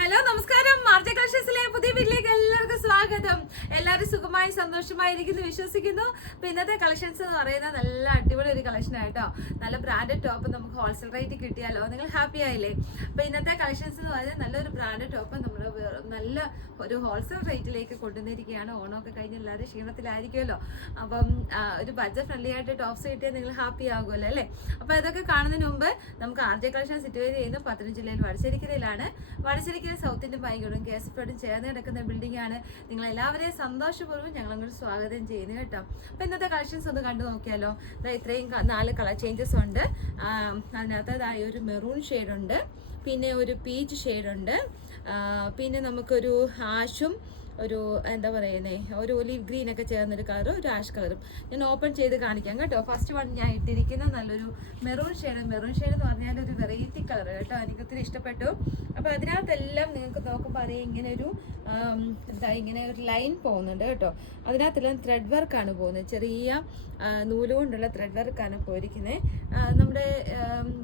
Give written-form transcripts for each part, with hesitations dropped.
Hello നമസ്കാരം. മാർജ കളക്ഷൻസിലെ പുതിയ വീട്ടിലേക്ക് എല്ലാവർക്കും സ്വാഗതം. എല്ലാവരും സുഖമായി സന്തോഷമായിരിക്കുന്നു വിശ്വസിക്കുന്നു. അപ്പൊ ഇന്നത്തെ കളക്ഷൻസ് എന്ന് പറയുന്നത് നല്ല അടിപൊളി ഒരു കളക്ഷൻ ആയിട്ടോ. നല്ല ബ്രാൻഡഡ് ടോപ്പ് നമുക്ക് ഹോൾസെയിൽ റേറ്റ് കിട്ടിയാലോ, നിങ്ങൾ ഹാപ്പി ആയില്ലേ? അപ്പൊ ഇന്നത്തെ കളക്ഷൻസ് എന്ന് പറയുന്നത് നല്ലൊരു ബ്രാൻഡഡ് ടോപ്പ് നമ്മൾ നല്ല ഒരു ഹോൾസെയിൽ റേറ്റിലേക്ക് കൊണ്ടുവന്നിരിക്കുകയാണ്. ഓണമൊക്കെ കഴിഞ്ഞ് എല്ലാവരും ക്ഷീണത്തിലായിരിക്കുമല്ലോ. അപ്പം ഒരു ബഡ്ജറ്റ് ഫ്രണ്ട്ലി ആയിട്ട് ടോപ്സ് കിട്ടിയാൽ നിങ്ങൾ ഹാപ്പി ആകുമല്ലോ അല്ലേ? അപ്പൊ ഇതൊക്കെ കാണുന്നതിന് മുമ്പ് നമുക്ക് ആർജെ കളക്ഷൻ സിറ്റുവേറ്റ് ചെയ്യുന്നത് പത്തനംതിട്ട ജില്ലയിൽ വടശ്ശേരിക്കരയിലാണ്. വടശ്ശേരിക്കര സൗത്ത് പായിക്കോടും കേസഫോടും ചേർന്ന് കിടക്കുന്ന ബിൽഡിംഗ് ആണ്. നിങ്ങൾ എല്ലാവരെയും സന്തോഷപൂർവ്വം ഞങ്ങൾ അങ്ങോട്ട് സ്വാഗതം ചെയ്യുന്നു കേട്ടോ. അപ്പൊ ഇന്നത്തെ കളക്ഷൻസ് ഒന്ന് കണ്ടു നോക്കിയാലോ. ഇത്രയും 4 കളർ ചേഞ്ചസ് ഉണ്ട്. അതിനകത്ത് ഒരു മെറൂൺ ഷെയ്ഡ് ഉണ്ട്, പിന്നെ ഒരു പീച്ച് ഷെയ്ഡ് ഉണ്ട്, പിന്നെ നമുക്കൊരു ആഷും ഒരു എന്താ പറയുന്നേ ഒരു ഒലിവ് ഗ്രീൻ ഒക്കെ ചേർന്നൊരു കളറും ഒരു ആഷ് കളറും ഞാൻ ഓപ്പൺ ചെയ്ത് കാണിക്കാം കേട്ടോ. ഫസ്റ്റ് വൺ ഞാൻ ഇട്ടിരിക്കുന്ന നല്ലൊരു മെറൂൺ ഷെയ്ഡ്. മെറൂൺ ഷെയ്ഡ് എന്ന് പറഞ്ഞാൽ ഒരു വെറൈറ്റി കളർ കേട്ടോ, എനിക്ക് ഒത്തിരി ഇഷ്ടപ്പെട്ടു. അപ്പോൾ അതിനകത്തെല്ലാം നിങ്ങൾക്ക് നോക്കുമ്പോൾ അറിയാം ഇങ്ങനെ ഒരു ഇങ്ങനെ ഒരു ലൈൻ പോകുന്നുണ്ട് കേട്ടോ. അതിനകത്തെല്ലാം ത്രെഡ് വർക്കാണ് പോകുന്നത്, ചെറിയ നൂല് കൊണ്ടുള്ള ത്രെഡ് വർക്കാണ് പോയിരിക്കുന്നത്. നമ്മുടെ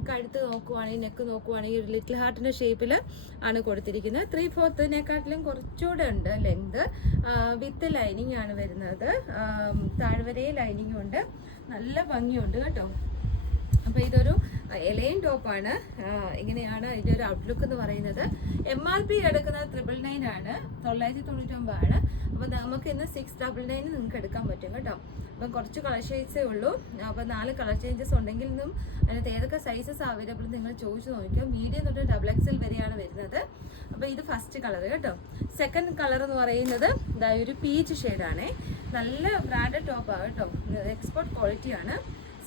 കഴുത്ത് നോക്കുവാണെങ്കിൽ നെക്ക് നോക്കുവാണെങ്കിൽ ഒരു ലിറ്റിൽ ഹാർട്ടിൻ്റെ ഷേപ്പിൽ ആണ് കൊടുത്തിരിക്കുന്നത്. 3/4 കുറച്ചുകൂടെ ഉണ്ട് ലെങ്ത്. വിത്ത് ലൈനിങ് ആണ് വരുന്നത്. താഴ്വരയിൽ ലൈനിങ് ഉണ്ട്, നല്ല ഭംഗിയുണ്ട് കേട്ടോ. അപ്പോൾ ഇതൊരു എലൈൻ ടോപ്പാണ്. ഇങ്ങനെയാണ് ഇതിൻ്റെ ഒരു ഔട്ട്ലുക്ക് എന്ന് പറയുന്നത്. MRP എടുക്കുന്നത് 999 ആണ്, 999 ആണ്. അപ്പോൾ നമുക്ക് ഇന്ന് 699 നിങ്ങൾക്ക് എടുക്കാൻ പറ്റും കേട്ടോ. അപ്പം കുറച്ച് കളർ ഷെയ്ഡ്സേ ഉള്ളൂ. അപ്പോൾ 4 കളർ ചേഞ്ചസ് ഉണ്ടെങ്കിൽ നിന്നും അതിനകത്ത് ഏതൊക്കെ സൈസസ് അവൈലബിൾ നിങ്ങൾ ചോദിച്ചു നോക്കിയോ. മീഡിയം തൊട്ട് XXL വരെയാണ് വരുന്നത്. അപ്പോൾ ഇത് ഫസ്റ്റ് കളർ കേട്ടോ. സെക്കൻഡ് കളർ എന്ന് പറയുന്നത് ഒരു പീച്ച് ഷെയ്ഡാണ്. നല്ല ബ്രാൻഡഡ് ടോപ്പാണ് കേട്ടോ, എക്സ്പോർട്ട് ക്വാളിറ്റിയാണ്.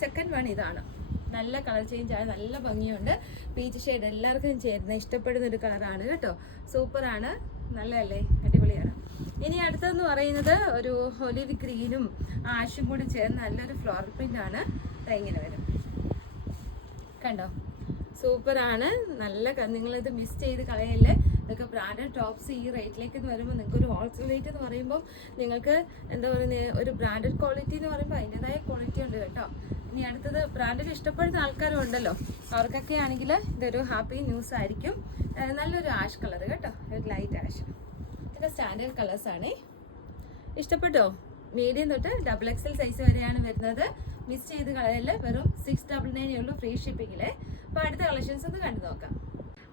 സെക്കൻഡ് വൺ ഇതാണ്. നല്ല കളർ ചേഞ്ച് ആണ്, നല്ല ഭംഗിയുണ്ട്. പീച്ച് ഷെയ്ഡ് എല്ലാവർക്കും ചേരുന്ന ഇഷ്ടപ്പെടുന്ന ഒരു കളറാണ് കേട്ടോ. സൂപ്പറാണ്, നല്ലതല്ലേ, അടിപൊളിയാണ്. ഇനി അടുത്തതെന്ന് പറയുന്നത് ഒരു ഒലിവ് ഗ്രീനും ആഷും കൂടി ചേർന്ന് നല്ലൊരു ഫ്ലോറൽ പ്രിന്റ് ആണ്. ഇങ്ങനെ വരും കണ്ടോ, സൂപ്പറാണ്. നല്ല നിങ്ങളിത് മിസ് ചെയ്ത് കളയല്ലേ. ഇതൊക്കെ ബ്രാൻഡഡ് ടോപ്സ് ഈ റേറ്റിലേക്ക് വരുമ്പോൾ നിങ്ങൾക്ക് ഒരു ഹോൾസെയിൽ റേറ്റ് എന്ന് പറയുമ്പോൾ നിങ്ങൾക്ക് എന്താ പറയുന്നത് ഒരു ബ്രാൻഡഡ് ക്വാളിറ്റി എന്ന് പറയുമ്പോൾ അതിൻ്റെതായ ക്വാളിറ്റി ഉണ്ട് കേട്ടോ. ഇനി അടുത്തത് ബ്രാൻഡിൽ ഇഷ്ടപ്പെടുന്ന ആൾക്കാരും ഉണ്ടല്ലോ, അവർക്കൊക്കെ ആണെങ്കിൽ ഇതൊരു ഹാപ്പി ന്യൂസ് ആയിരിക്കും. നല്ലൊരു ആഷ് കളർ കേട്ടോ, ഒരു ലൈറ്റ് ആഷ്. ഇതൊക്കെ സ്റ്റാൻഡേർഡ് കളേഴ്സാണ്. ഇഷ്ടപ്പെട്ടോ? മീഡിയം തൊട്ട് XXL സൈസ് വരെയാണ് വരുന്നത്. മിസ് ചെയ്ത് കളയല്ലേ. വെറും 699 ഉള്ളൂ ഫ്രീ ഷിപ്പിങ്ങിൽ. അപ്പോൾ അടുത്ത കളക്ഷൻസ് ഒന്ന് കണ്ടു നോക്കാം.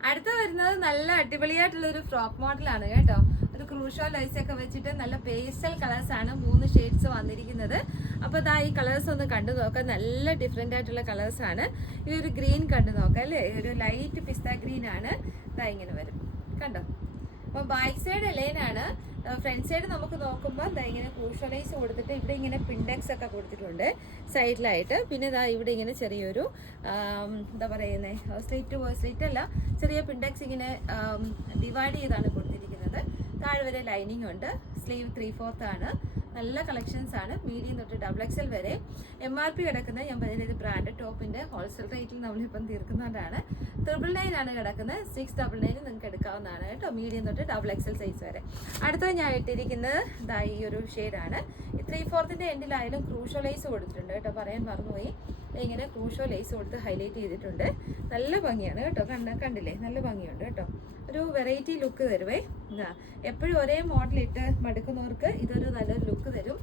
അടുത്ത വരുന്നത് നല്ല അടിപൊളിയായിട്ടുള്ളൊരു ഫ്രോക്ക് മോഡലാണ് കേട്ടോ. ഒരു ക്രൂഷോ ലൈസ് ഒക്കെ വെച്ചിട്ട് നല്ല പേസ്റ്റൽ കളേഴ്സ് ആണ്, 3 ഷെയ്ഡ്സ് വന്നിരിക്കുന്നത്. അപ്പോൾ ഈ കളേഴ്സ് ഒന്ന് കണ്ടു നോക്കാം. നല്ല ഡിഫറെൻ്റ് ആയിട്ടുള്ള കളേഴ്സ് ആണ്. ഈ ഒരു ഗ്രീൻ കണ്ടു നോക്കാം അല്ലേ, ഒരു ലൈറ്റ് പിസ്ത ഗ്രീൻ ആണ്. ഇങ്ങനെ വരും കണ്ടോ. അപ്പോൾ ബാക്ക് സൈഡ് എലൈനാണ്. ഫ്രണ്ട് സൈഡ് നമുക്ക് നോക്കുമ്പോൾ ഇങ്ങനെ ക്രൂഷലൈസ് കൊടുത്തിട്ട് ഇവിടെ ഇങ്ങനെ പിൻഡെക്സ് ഒക്കെ കൊടുത്തിട്ടുണ്ട് സൈഡിലായിട്ട്. പിന്നെ ഇവിടെ ഇങ്ങനെ ചെറിയൊരു എന്താ പറയുന്നത് സ്ലിറ്റ് അല്ല, ചെറിയ പിൻഡെക്സ് ഇങ്ങനെ ഡിവൈഡ് ചെയ്താണ് കൊടുത്തിരിക്കുന്നത്. താഴെ വരെ ലൈനിങ് ഉണ്ട്. സ്ലീവ് 3/4 ആണ്. നല്ല കളക്ഷൻസ് ആണ്, മീഡിയം തൊട്ട് XXL വരെ. MRP കിടക്കുന്നത് ഞാൻ പറഞ്ഞത് ബ്രാൻഡഡ് ടോപ്പിന്റെ ഹോൾസെയിൽ റേറ്റിൽ നമ്മളിപ്പം തീർക്കുന്നതുകൊണ്ടാണ്. 999 ആണ് കിടക്കുന്നത്. 699 നിങ്ങൾക്ക് എടുക്കാവുന്നതാണ് കേട്ടോ, മീഡിയം തൊട്ട് XXL സൈസ് വരെ. അടുത്തത് ഞാൻ ഇട്ടിരിക്കുന്നത് ഈ ഒരു ഷെയ്ഡാണ്. 3/4 എൻഡിലായാലും ക്രൂഷോ ലേസ് കൊടുത്തിട്ടുണ്ട് കേട്ടോ, പറയാൻ മറന്നുപോയി. ഇങ്ങനെ ക്രൂഷോ ലേസ് കൊടുത്ത് ഹൈലൈറ്റ് ചെയ്തിട്ടുണ്ട്. നല്ല ഭംഗിയാണ് കേട്ടോ, കണ്ടില്ലേ, നല്ല ഭംഗിയുണ്ട് കേട്ടോ. ഒരു വെറൈറ്റി ലുക്ക് തരുവേ. എപ്പോഴും ഒരേ മോഡൽ ഇട്ട് മടുക്കുന്നവർക്ക് ഇതൊരു നല്ലൊരു ലുക്ക് തരും.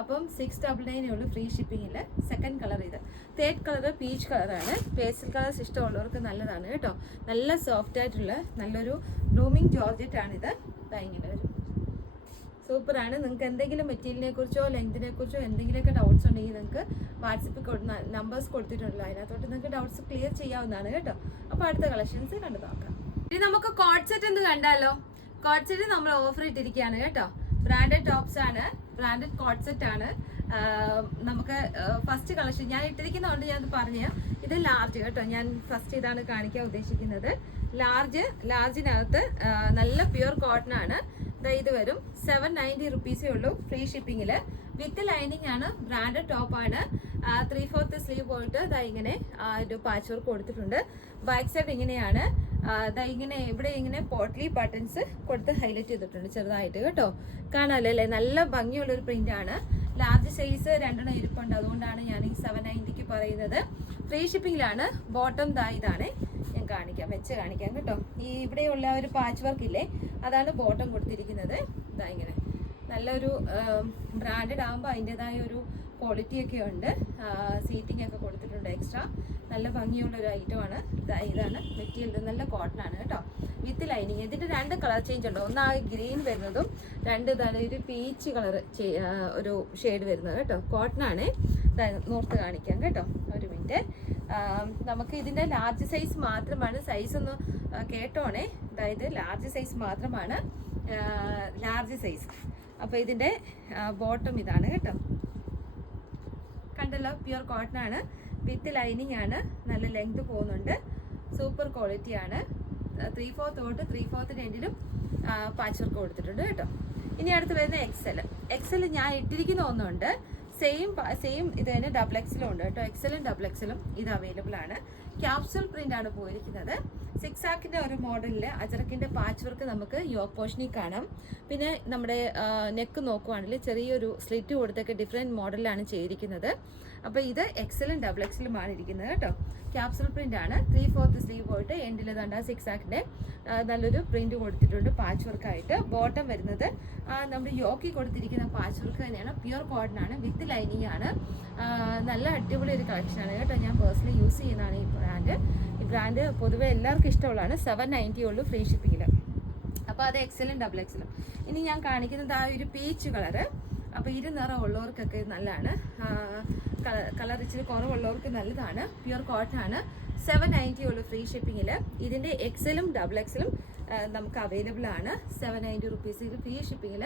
അപ്പം 699 ഉള്ളൂ ഫ്രീ ഷിപ്പിങ്ങിൽ. സെക്കൻഡ് കളർ ഇത്. തേർഡ് കളർ പീച്ച് കളറാണ്. പേസ്റ്റൽ കളേഴ്സ് ഇഷ്ടമുള്ളവർക്ക് നല്ലതാണ് കേട്ടോ. നല്ല സോഫ്റ്റ് ആയിട്ടുള്ള നല്ലൊരു ബ്ലൂമിങ് ജോർജറ്റ് ആണിത്. ഇങ്ങനെ വരും, സൂപ്പറാണ്. നിങ്ങൾക്ക് എന്തെങ്കിലും മെറ്റീരിയലിനെ കുറിച്ചോ ലെങ്തിനെ കുറിച്ചോ എന്തെങ്കിലുമൊക്കെ ഡൗട്ട്സ് ഉണ്ടെങ്കിൽ നിങ്ങൾക്ക് വാട്സപ്പിൽ നമ്പേഴ്സ് കൊടുത്തിട്ടുണ്ടല്ലോ, അതിനകത്തോട്ട് നിങ്ങൾക്ക് ഡൗട്ട്സ് ക്ലിയർ ചെയ്യാവുന്നതാണ് കേട്ടോ. അപ്പോൾ അടുത്ത കളക്ഷൻസ് കണ്ടു നോക്കാം. ഇനി നമുക്ക് കോഡ് സെറ്റ് എന്ത് കണ്ടാലോ. കോഡ് സെറ്റ് നമ്മൾ ഓഫർ ഇട്ടിരിക്കുകയാണ് കേട്ടോ. ബ്രാൻഡഡ് ടോപ്സ് ആണ്, ബ്രാൻഡഡ് കോഡ് സെറ്റ് ആണ്. നമുക്ക് ഫസ്റ്റ് കളക്ഷൻ ഞാൻ ഇട്ടിരിക്കുന്നതുകൊണ്ട് ഞാനത് പറഞ്ഞു. ഇത് ലാർജ് കേട്ടോ, ഞാൻ ഫസ്റ്റ് ഇതാണ് കാണിക്കാൻ ഉദ്ദേശിക്കുന്നത്. ലാർജിനകത്ത് നല്ല പ്യുർ കോട്ടൺ ആണ്. ഇത് വരും 790 റുപ്പീസേ ഉള്ളൂ ഫ്രീ ഷിപ്പിങ്ങിൽ. വിത്ത് ലൈനിങ് ആണ്, ബ്രാൻഡഡ് ടോപ്പാണ്. 3/4 സ്ലീവ് പോയിട്ട് ഇങ്ങനെ ഒരു പാച്ച് വർക്ക് കൊടുത്തിട്ടുണ്ട്. ബാക്ക് സൈഡ് ഇങ്ങനെയാണ്. ഇങ്ങനെ ഇവിടെ ഇങ്ങനെ പോട്ട്ലി ബട്ടൺസ് കൊടുത്ത് ഹൈലൈറ്റ് ചെയ്തിട്ടുണ്ട് ചെറുതായിട്ട് കേട്ടോ. കാണാമല്ലോ അല്ലേ, നല്ല ഭംഗിയുള്ളൊരു പ്രിന്റ് ആണ്. ലാർജ് സൈസ് 2 ഇരിപ്പുണ്ട്, അതുകൊണ്ടാണ് ഞാൻ ഈ 790 പറയുന്നത്. ഫ്രീ ഷിപ്പിങ്ങിലാണ്. ബോട്ടം ഇതാണ് ഞാൻ കാണിക്കാം, വെച്ച് കാണിക്കാം കേട്ടോ. ഈ ഇവിടെയുള്ള ഒരു പാച്ച് വർക്ക് ഇല്ലേ, അതാണ് ബോട്ടം കൊടുത്തിരിക്കുന്നത്. ഇതാ ഇങ്ങനെ നല്ലൊരു ബ്രാൻഡഡ് ആകുമ്പോൾ അതിൻ്റെതായ ഒരു ക്വാളിറ്റി ഒക്കെ ഉണ്ട്. സീറ്റിംഗ് ഒക്കെ കൊടുത്തിട്ടുണ്ട് എക്സ്ട്രാ. നല്ല ഭംഗിയുള്ള ഒരു ഐറ്റമാണ്. ഇതാണ് മെറ്റീരിയൽ, നല്ല കോട്ടൺ ആണ് കേട്ടോ, വിത്ത് ലൈനിങ്. ഇതിൻ്റെ 2 കളർ ചേഞ്ച് ഉണ്ട്. ഒന്ന് ആ ഗ്രീൻ വരുന്നതും 2 ഇതാണ് ഒരു പീച്ച് കളർ ഒരു ഷെയ്ഡ് വരുന്നത് കേട്ടോ. കോട്ടൺ ആണ്. നോർത്ത് കാണിക്കാം കേട്ടോ, ഒരു മിനിറ്റ്. നമുക്ക് ഇതിൻ്റെ ലാർജ് സൈസ് മാത്രമാണ്. സൈസ് ഒന്ന് കേട്ടോണേ, അതായത് ലാർജ് സൈസ് മാത്രമാണ്, ലാർജ് സൈസ്. അപ്പോൾ ഇതിൻ്റെ ബോട്ടം ഇതാണ് കേട്ടോ, കണ്ടല്ലോ. പ്യുർ കോട്ടൺ ആണ്, വിത്ത് ലൈനിങ് ആണ്. നല്ല ലെങ്ത് പോകുന്നുണ്ട്, സൂപ്പർ ക്വാളിറ്റി ആണ്. 3/4 തൊട്ട് 3/4 എൻഡിലും പാച്ച് വർക്ക് കൊടുത്തിട്ടുണ്ട് കേട്ടോ. ഇനി അടുത്ത് വരുന്ന എക്സൽ ഞാൻ ഇട്ടിരിക്കുന്ന ഒന്നുണ്ട്, സെയിം ഇത് തന്നെ XXL ഉണ്ട് കേട്ടോ. XLും XXLും ഇത് അവൈലബിൾ ആണ്. ക്യാപ്സൂൾ പ്രിന്റ് ആണ് പോയിരിക്കുന്നത്. 6 ആക്കിന്റെ ഒരു മോഡലില് അജറക്കിന്റെ പാച്ച് വർക്ക് നമുക്ക് യോക്ക് പോർഷനിൽ കാണാം. പിന്നെ നമ്മുടെ നെക്ക് നോക്കുവാണെങ്കിൽ ചെറിയൊരു സ്ലിറ്റ് കൊടുത്തൊക്കെ ഡിഫറെന്റ് മോഡലിലാണ് ചെയ്തിരിക്കുന്നത്. അപ്പോൾ ഇത് XLും XXLും ആണ് ഇരിക്കുന്നത് കേട്ടോ. ക്യാപ്സൂൾ പ്രിന്റ് ആണ്. 3/4 സ്ലീവ് പോയിട്ട് എൻഡിൽ കണ്ട 6 ആക്കിന്റെ നല്ലൊരു പ്രിന്റ് കൊടുത്തിട്ടുണ്ട് പാച്ച് വർക്ക് ആയിട്ട്. ബോട്ടം വരുന്നത് നമ്മുടെ യോക്കി കൊടുത്തിരിക്കുന്ന പാച്ച് വർക്ക് തന്നെയാണ്. പ്യുർ കോട്ടൺ ആണ്, വിത്ത് ലൈനിങ് ആണ്. നല്ല അടിപൊളി ഒരു കളക്ഷൻ ആണ് കേട്ടോ. ഞാൻ പേഴ്സണലി യൂസ് ചെയ്യുന്നതാണ് ഈ ബ്രാൻഡ്. ഈ ബ്രാൻഡ് പൊതുവെ എല്ലാവർക്കും ഇഷ്ടമുള്ളതാണ്. 790 ഉള്ളൂ ഫ്രീ ഷിപ്പിങ്ങിൽ. അപ്പോൾ അത് XLും XXLും. ഇനി ഞാൻ കാണിക്കുന്നത് ആ ഒരു പീച്ച് കളറ്. അപ്പോൾ നിറം ഉള്ളവർക്കൊക്കെ നല്ലതാണ്. കളർ ഇച്ചിരി കുറവുള്ളവർക്ക് നല്ലതാണ്. പ്യുർ കോട്ടൺ ആണ്. 790 ഉള്ളൂ ഫ്രീ ഷിപ്പിങ്ങിൽ. ഇതിൻ്റെ XLും XXLും നമുക്ക് അവൈലബിൾ ആണ്. 790 റുപ്പീസ് ഫ്രീ ഷിപ്പിങ്ങിൽ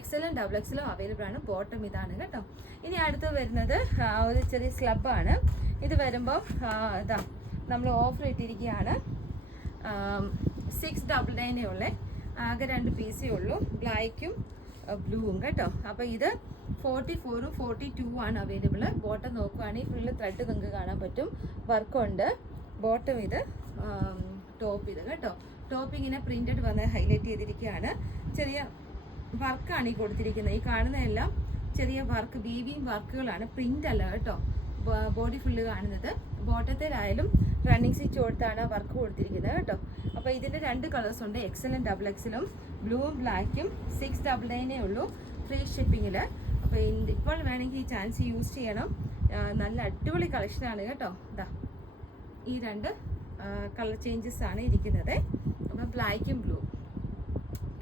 XLും XXLും അവൈലബിൾ ആണ്. ബോട്ടം ഇതാണ് കേട്ടോ. ഇനി അടുത്ത് വരുന്നത് ഒരു ചെറിയ സ്ലബാണ്. ഇത് വരുമ്പോൾ ഇതാ നമ്മൾ ഓഫർ ഇട്ടിരിക്കുകയാണ്. 699 ഉള്ളേ, ആകെ 2 പീസേ ഉള്ളൂ, ബ്ലാക്കും ബ്ലൂവും കേട്ടോ. അപ്പോൾ ഇത് 44ഉം 42ഉം ആണ് അവൈലബിൾ. ബോട്ടം നോക്കുവാണെങ്കിൽ ഫുള്ള് ത്രെഡ് നിങ്ങൾക്ക് കാണാൻ പറ്റും, വർക്കുണ്ട്. ബോട്ടം ഇത്, ടോപ്പ് ഇത് കേട്ടോ. ടോപ്പ് ഇങ്ങനെ പ്രിന്റഡ് വന്ന് ഹൈലൈറ്റ് ചെയ്തിരിക്കുകയാണ്. ചെറിയ വർക്കാണ് ഈ കൊടുത്തിരിക്കുന്നത്. ഈ കാണുന്നതെല്ലാം ചെറിയ വർക്ക്, വീവിങ് വർക്കുകളാണ്, പ്രിന്റ് അല്ല കേട്ടോ. ബോഡി ഫുള്ള് കാണുന്നത്. ബോട്ടത്തിലായാലും റണ്ണിങ് സ്റ്റിച്ച് കൊടുത്താണ് വർക്ക് കൊടുത്തിരിക്കുന്നത് കേട്ടോ. അപ്പോൾ ഇതിൻ്റെ 2 കളേഴ്സ് ഉണ്ട്, XLും XXLും. ബ്ലൂവും ബ്ലാക്കും 699 ഉള്ളൂ ഫ്രീ ഷിപ്പിങ്ങിൽ. അപ്പോൾ ഇപ്പോൾ വേണമെങ്കിൽ ഈ ചാൻസ് യൂസ് ചെയ്യണം. നല്ല അടിപൊളി കളക്ഷനാണ് കേട്ടോ. ഇതാ ഈ 2 കളർ ചേഞ്ചസ് ആണ് ഇരിക്കുന്നത്. അപ്പോൾ ബ്ലാക്കും ബ്ലൂ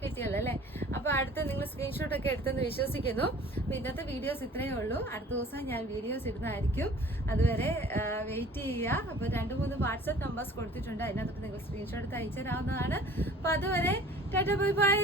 കിട്ടിയല്ലോ അല്ലേ. അപ്പോൾ അടുത്ത് നിങ്ങൾ സ്ക്രീൻഷോട്ടൊക്കെ എടുത്തെന്ന് വിശ്വസിക്കുന്നു. അപ്പോൾ ഇന്നത്തെ വീഡിയോസ് ഇത്രയേ ഉള്ളൂ. അടുത്ത ദിവസം ഞാൻ വീഡിയോസ് ഇടുന്നതായിരിക്കും. അതുവരെ വെയിറ്റ് ചെയ്യുക. അപ്പോൾ 2-3 വാട്സപ്പ് നമ്പേഴ്സ് കൊടുത്തിട്ടുണ്ട്, അതിനകത്ത് നിങ്ങൾ സ്ക്രീൻഷോട്ട് എടുത്ത് അയച്ചു തരാവുന്നതാണ്. അപ്പോൾ അതുവരെ ടാറ്റാ ബൈ ബൈ.